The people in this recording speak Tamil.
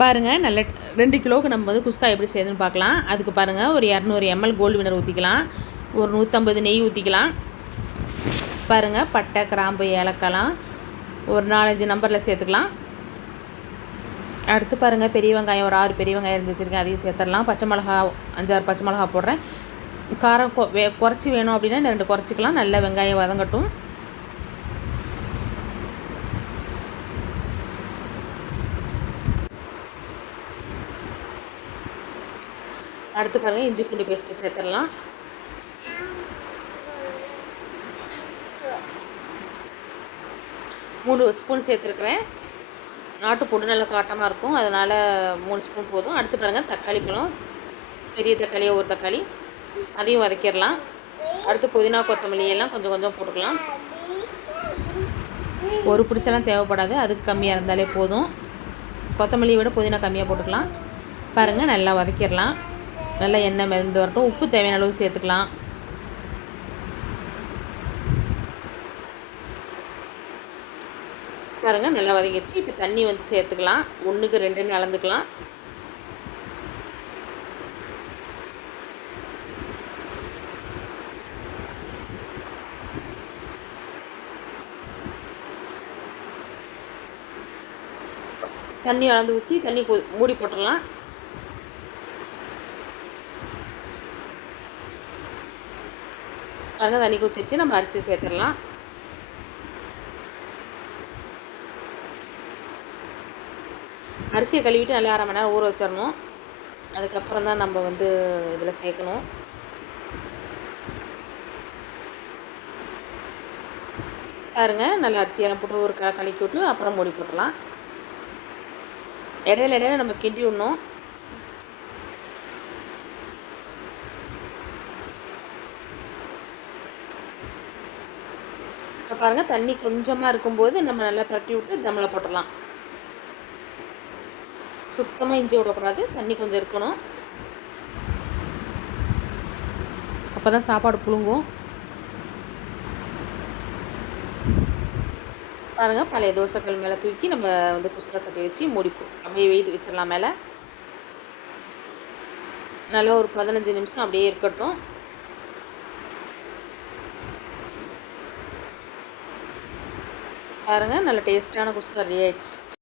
பாருங்கள், நல்ல 2 கிலோவுக்கு நம்ம வந்து குஸ்கா எப்படி செய்யுதுன்னு பார்க்கலாம். அதுக்கு பாருங்கள், ஒரு 200 ml கோல்டு வினர் ஊற்றிக்கலாம். ஒரு 150 நெய் ஊற்றிக்கலாம். பாருங்கள், பட்டை, கிராம்பு, ஏலக்காய்லாம் ஒரு 4-5 நம்பரில் சேர்த்துக்கலாம். அடுத்து பாருங்கள், பெரிய வெங்காயம் ஒரு 6 பெரிய வெங்காயம் இருந்து வச்சுருக்கேன், அதையும் சேர்த்துடலாம். பச்சை மிளகா 5-6 பச்சை மிளகா போடுறேன். காரம் குறைச்சி வேணும் அப்படின்னா 2 குறைச்சிக்கலாம். நல்லா வெங்காயம் வதங்கட்டும். அடுத்து பாருங்கள், இஞ்சி பூண்டு பேஸ்ட்டு சேர்த்துடலாம். மூணு ஸ்பூன் சேர்த்துருக்குறேன். நாட்டுப்பூண்டு நல்லா காட்டமாக இருக்கும், அதனால் 3 ஸ்பூன் போதும். அடுத்து பாருங்கள், தக்காளி பழம், பெரிய தக்காளியை ஒரு தக்காளி, அதையும் வதக்கிடலாம். அடுத்து புதினா கொத்தமல்லி எல்லாம் கொஞ்சம் கொஞ்சம் போட்டுக்கலாம். ஒரு பிடிச்செல்லாம் தேவைப்படாது, அதுக்கு கம்மியாக இருந்தாலே போதும். கொத்தமல்லியை விட புதினா கம்மியாக போட்டுக்கலாம். பாருங்கள், நல்லா வதக்கிடலாம். நல்லா எண்ணெய் மிதந்து வரட்டும். உப்பு தேவையான அளவு சேர்த்துக்கலாம். பாருங்கள், நல்லா வதங்கிடுச்சு. இப்போ தண்ணி வந்து சேர்த்துக்கலாம். 1க்கு 2ன்னு அளந்துக்கலாம். தண்ணி அளந்து ஊற்றி தண்ணி மூடி போட்டுடலாம். பாருங்கள், தண்ணி கொதிச்சிருச்சு. நம்ம அரிசி சேர்த்துடலாம். அரிசியை கழுவிட்டு நல்லா 1/2 மணி நேரம் ஊற வச்சிடணும். அதுக்கப்புறம் தான் நம்ம வந்து இதில் சேர்க்கணும். பாருங்கள், நல்லா அரிசியெல்லாம் போட்டு ஒரு கலக்கி விட்டு அப்புறம் மூடி போட்டுடலாம். இடையில நம்ம கிண்டி விடணும். இப்போ பாருங்கள், தண்ணி கொஞ்சமாக இருக்கும்போது நம்ம நல்லா பரட்டி விட்டு தம்மில் போட்டுடலாம். சுத்தமாக இஞ்சி விடக்கூடாது, தண்ணி கொஞ்சம் இருக்கணும். அப்போ தான் சாப்பாடு புழுங்கும். பாருங்கள், பழைய தோசைக்கல் மேலே தூக்கி நம்ம வந்து குஸ்கா சட்டி வச்சு மூடிப்போம். அப்படியே வெயிட் வச்சிடலாம் மேலே. நல்லா ஒரு 15 நிமிஷம் அப்படியே இருக்கட்டும். பாருங்கள், நல்ல டேஸ்ட்டான குஸ்கா ரெடி ஆயிடுச்சு.